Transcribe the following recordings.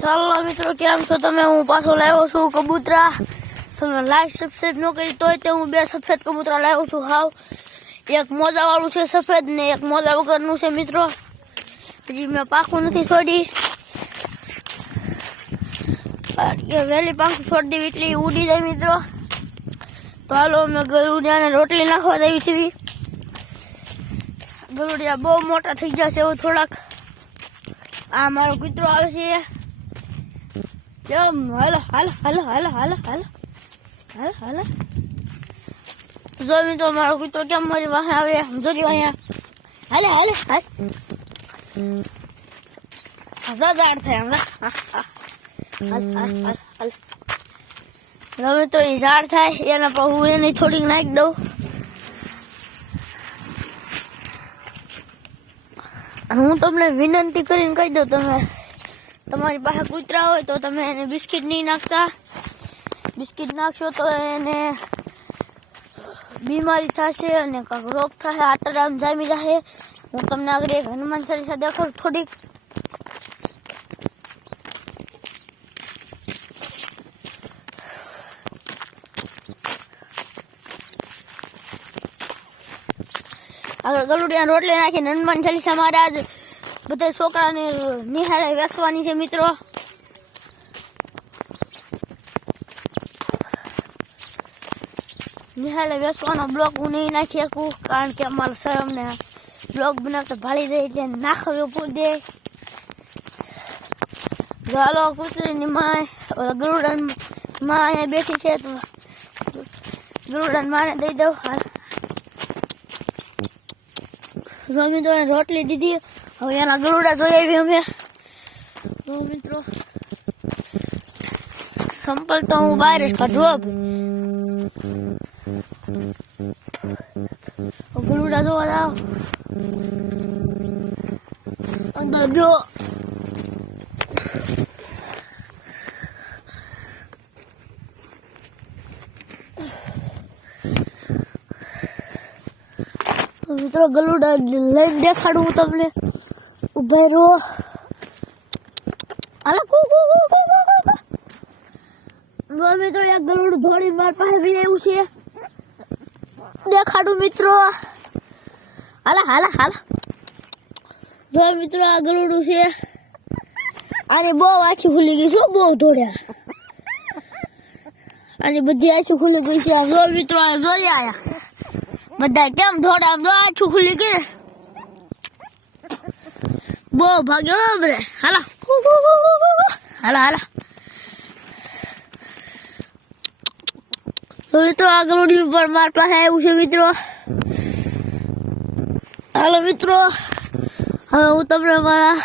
ચાલો મિત્રો, કેમ છો તમે? હું પાછો લાવ્યો છું કબૂતરા. તમે લાઈક સબસ્ક્રાઈબ ન કરી તોય તે હું 2 સફેદ કબૂતરા લાવ્યો છું. હાવ એક મોજા વાળું છે સફેદ ને એક મોજા વગરનું છે મિત્રો. હજી મેં પાખું નથી છોડી, વહેલી પાખું છોડી દેવી એટલે ઉડી જાય મિત્રો. તો હાલો અમે ગરુડિયાને રોટલી નાખવા દેવી છે. ગરુડિયા બહુ મોટા થઈ ગયા છે એવું થોડાક. આ મારો કૂતરો આવે છે. કેમ? હાલો હાલો હાલો હાલો હાલો હાલો હાલો હાલો. જો મિત્રો મારો કૂતરો કેમ મારી વાહે આવે, જોજો અહીંયા. હાલે હાલે હાલ હજાર થાય હમણાં. હાલ હાલ હાલ હાલ. હવે તો એ ઝાડ થાય એના પર હું એની થોડીક નાખી દઉં. હું તમને વિનંતી કરીને કહી દઉં, તમે તમારી પાસે કૂતરા હોય તો તમે એને બિસ્કિટ નહીં નાખતા. બિસ્કિટ નાખશો તો એને બીમારી થશે અને કાંઈક રોગ થશે, આંતરડામાં જામી જશે. હું તમને આગળ એક હનુમાન ચાલીસા દેખાડું થોડીક. આગળ ગલુડિયા રોટલી નાખીને હનુમાન ચાલીસા મારે આજ બધા છોકરાને નિહાળે બેસવાની છે મિત્રો. નિહાળે બેસવાનો બ્લોક હું નહીં નાખી શકું, કારણ કે અમારા સર અમને બ્લોક બનાવતા ભાળી દે એટલે નાખવ્યો પૂરી દે. ચાલો કૂતરીની માં ગરુડાની માં અહીંયા બેઠી છે તો ગરુડાની માને દઈ દઉં. મમ્મી તો રોટલી દીધી, હવે એના ગરુડા જોઈ આવી અમે. તો મિત્રો સંપલ તો હું બહાર જ કાઢું. ગરુડા જોવા જાઓ અંદર જો. મિત્રો ગલુડા લઈને દેખાડું હું તમને. ઉભા રહો. હાલો મિત્રો એક ગલુડું ધોળી માર પાસે બી આવ્યું છે, દેખાડું મિત્રો. હાલા હાલા હાલા. જો મિત્રો આ ગલુડું છે. આની બહુ આખી ખુલી ગઈ છે, બહુ ધોળ્યા. આની બધી આખી ખુલી ગઈ છે. જો મિત્રો આ જોઈ આયા બધા કેમ ધોડા, આમ જો આખું ખુલી ગઈ. બહુ ભાગ્યો બરે. હાલા હાલા હાલા. તો મિત્રો આ ગલુડી ઉપર માર પાસે આવ્યું છે મિત્રો. હાલો મિત્રો, હવે હું તમને મારા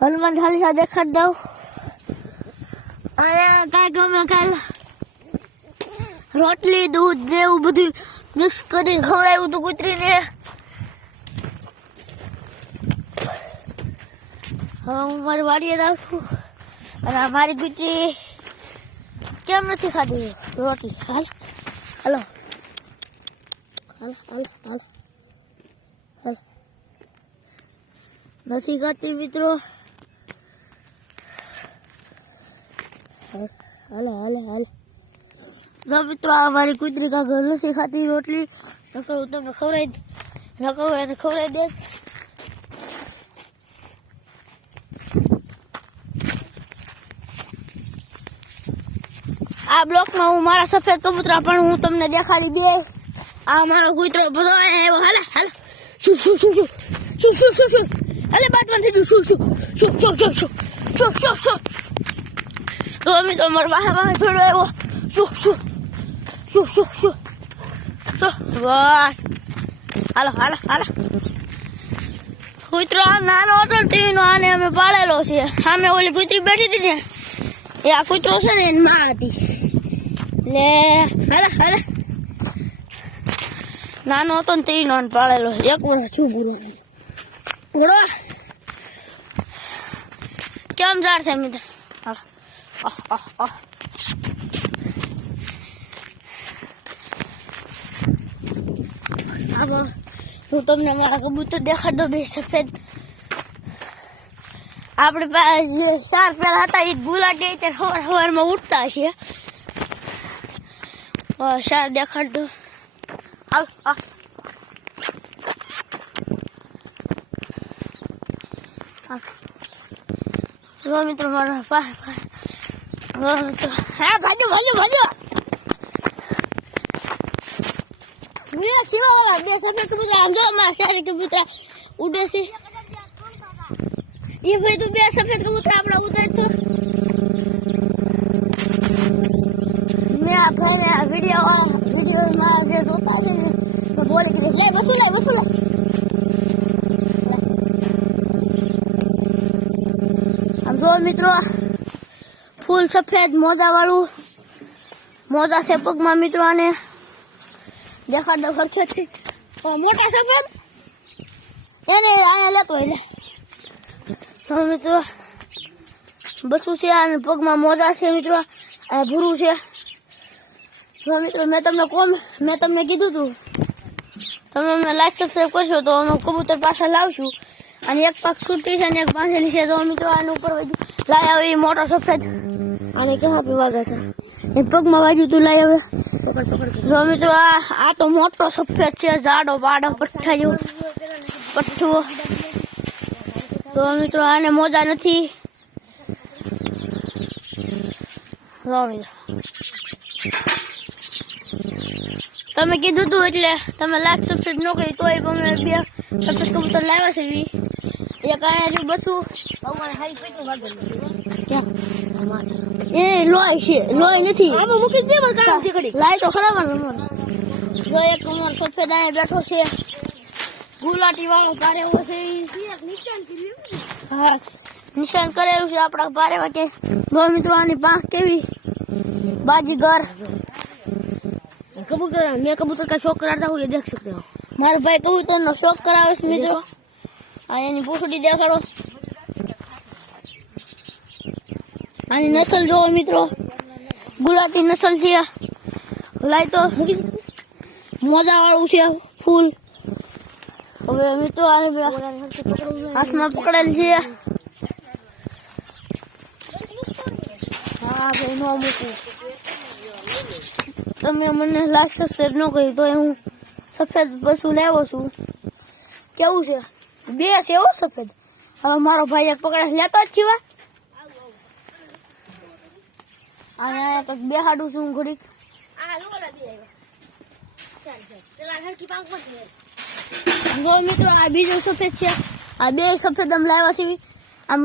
હનુમાન ચાલીસા દેખાડી દઉં. અહીંયા કાંઈ ગમે કાલ રોટલી દૂધ જેવું બધું મિક્સ કરીને ખવડાવ્યું હતું કૂતરીને. હવે હું મારી વાડીએ જાઉં છું અને મારી કૂતરી કેમ નથી ખાધી રોટલી. હાલ હાલો હાલ હાલ હાલ હાલ. નથી ખાતી મિત્રો. હાલો હાલો હાલ. જો મિત્રો આ મારી કૂતરી કાંઈ ઘર નથી ખાતી રોટલી. નકર હું તમને ખવડાવી એને ખવડાવી દે. આ બ્લોકમાં હું મારા સફેદ કબૂતરા પણ હું તમને દેખાડી દે. આ મારો કૂતરો બધો એવો હાલે હાલે શું શું શું શું શું શું શું શું હાલે બાતમાં થઈ ગયું. શું શું શું શું શું શું શું શું શું. તો અમે તો મારા વાહે થોડો આવ્યો. શું શું શું શું શું શું. બસ હાલો હાલો હાલો. કૂતરો નાનો હતો ને તેનો આને અમે પાળેલો છે. સામે ઓલી કૂતરી બેઠી હતી ને એ આ કૂતરો છે ને એની માં હતી. લે હાલે હાલે. નાનો હતો ને તેનો પાળેલો છે. 1 વર્ષ છું પૂરો. ઘોડો કેમ ઝાડ થાય મિત્રો. હાલો હું તમને મારા કબૂતર દેખાડ દઉં બે સફેદ. આપણી પાસે જે 4 પેલા હતા એ ગુલાટી અત્યારે સવારમાં ઉઠતા છે. 4 દેખાડ દો. આવ મિત્રો મારા હા ભાજો શિવા બે સફેદ કબૂતર આમ જો મારા સારી કબૂતર ઉડે છે. એ ભાઈ તો બે સફેદ કબૂતર આપણા ઉડે તો મેં આ ભાઈને આ વિડીયોમાં જે જોતા છે ને તો બોલી કે લે બસુ લે આમ જો મિત્રો ફૂલ સફેદ મોજા વાળું મોજા છે પગમાં મિત્રો. આને દેખાડ દો ખર્ચેથી મોટા સફેદ એને અહીંયા લેતો એટલે મિત્રો બસું છે અને પગમાં મોજા છે મિત્રો. આ ભૂરું છે. મિત્રો મેં તમને કીધું હતું તમે અમને લાઈક સબસ્ક્રાઈબ કરશો તો અમે કબૂતર પાછા લાવશું. અને એક પગ છૂટી છે અને એક બાંધેલી છે. તો મિત્રો આની ઉપર લાય આવે મોટો સફેદ આને ક્યાં પીવા હતા એ પગમાં વાગ્યું તું. લાય હવે જો મિત્રો આ તો મોટો સફેદ છે. જાડો બાડો પઠ્ઠા જેવો પઠ્ઠું. તો મિત્રો આને મોજા નથી. જો મિત્રો તમે કીધું તું એટલે તમે લાઈક સબસ્ક્રાઈબ ન કરી તોય અમે બે સફેદ કબૂતર લાવ્યા છે. એક અહીંયા જો બસું એ લોહી છે. લોહી નથી મૂકી દે લાય તો ખરાબ. જો એક કમર સફેદ અહીંયા બેઠો છે. ગુલાટી વાળો પારેવો છે. હા નિશાન કરેલું છે આપણા પારેવા કે. જો મિત્રો આની પાંખ કેવી बाजीगर कबूतर मैं कबूतर का शौक कराता हूँ ये देख सकते हो मारे भाई कबूतर नो शौक करावे छे मित्रों आनी पूछड़ी देखाड़ो आनी नस्ल जो मित्रों गुलाटी नस्ल छे लाई तो मजा वाळुं छे फूल હવે મિત્રો આને હાથમાં પકડેલ છે હા ભાઈ નો મૂકું તમે મને લાઈક સબસ્ક્રાઇબ ન કરી તો હું સફેદ બસું લાવ્યો છું કેવું છે બે છે હો સફેદ હવે મારો ભાઈ એક પકડે લેતો જ છે અને તો બેહાડું છું ઘડીક આ લોલા બી આવ્યા ચાલ ચાલ પેલા હરકી પાંખ પર જો મિત્રો આ બીજો સફેદ છે આ બે સફેદ हम लाया છે આમ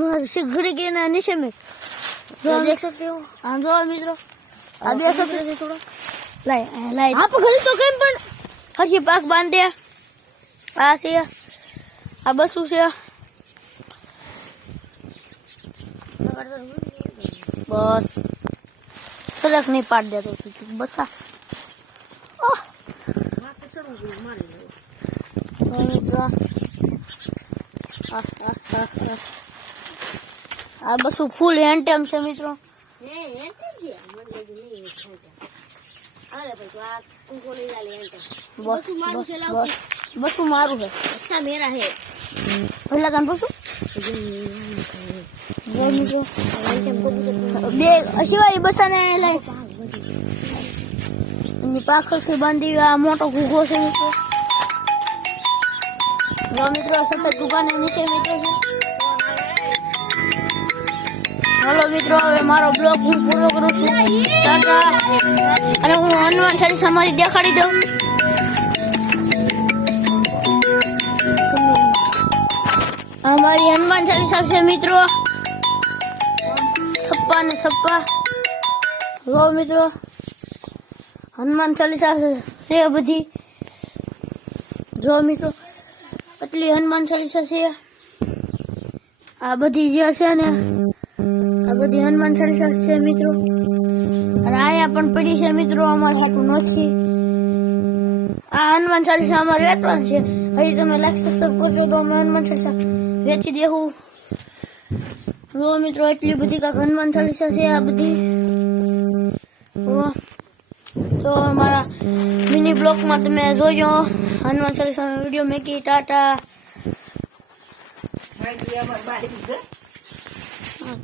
ઘડી કે ના નીચે में जो देख सकते हो हां जो મિત્રો આ બે સફેદ છે થોડો લાય લાય આપ ઘડી તો કેમ પણ હજી પાક બાંધે આ છે આ બસું છે બસ સડક નહીં પાડ દેતો છું બસા મિત્રો આ બસું ફૂલ હેન્ડટેમ છે મિત્રો બસું મારું છે અચ્છા મેરા હે પહેલા કાન બસું બે સિવાય બસાને લઈ એની પાખરથી બાંધી આ મોટો ઘૂઘો છે મિત્રો સફેદ ઘૂઘાને નીચે મિત્રો છે हेलो मित्रों હવે મારો બ્લોગ હું પૂરો કરું છું ટાટા અને હું હનુમાન ચાલીસા મારી દેખાડી દઉં हमारी हनुमान चालीसा से मित्रों थप्पा ने थप्पा वो मित्रों हनुमान चालीसा से बधी जो मित्रों पतली हनुमान चालीसा से आ बधी जे छे ने आ बधी हनुमान चालीसा से मित्रों अरे आया पण पड़ी छे मित्रों अमारे हाटू नथी आ हनुमान चालीसा अमारे वेचवान छे हई तमे लाइक सब्सक्राइब करजो तो अमे हनुमान चालीसा वेची देहू जो मित्रों एटली बधी का हनुमान चालीसा छे आ बधी तो हमारा मिनी ब्लॉग में तमे जोजो हनुमान चालीसा नो वीडियो मेकी टाटा હા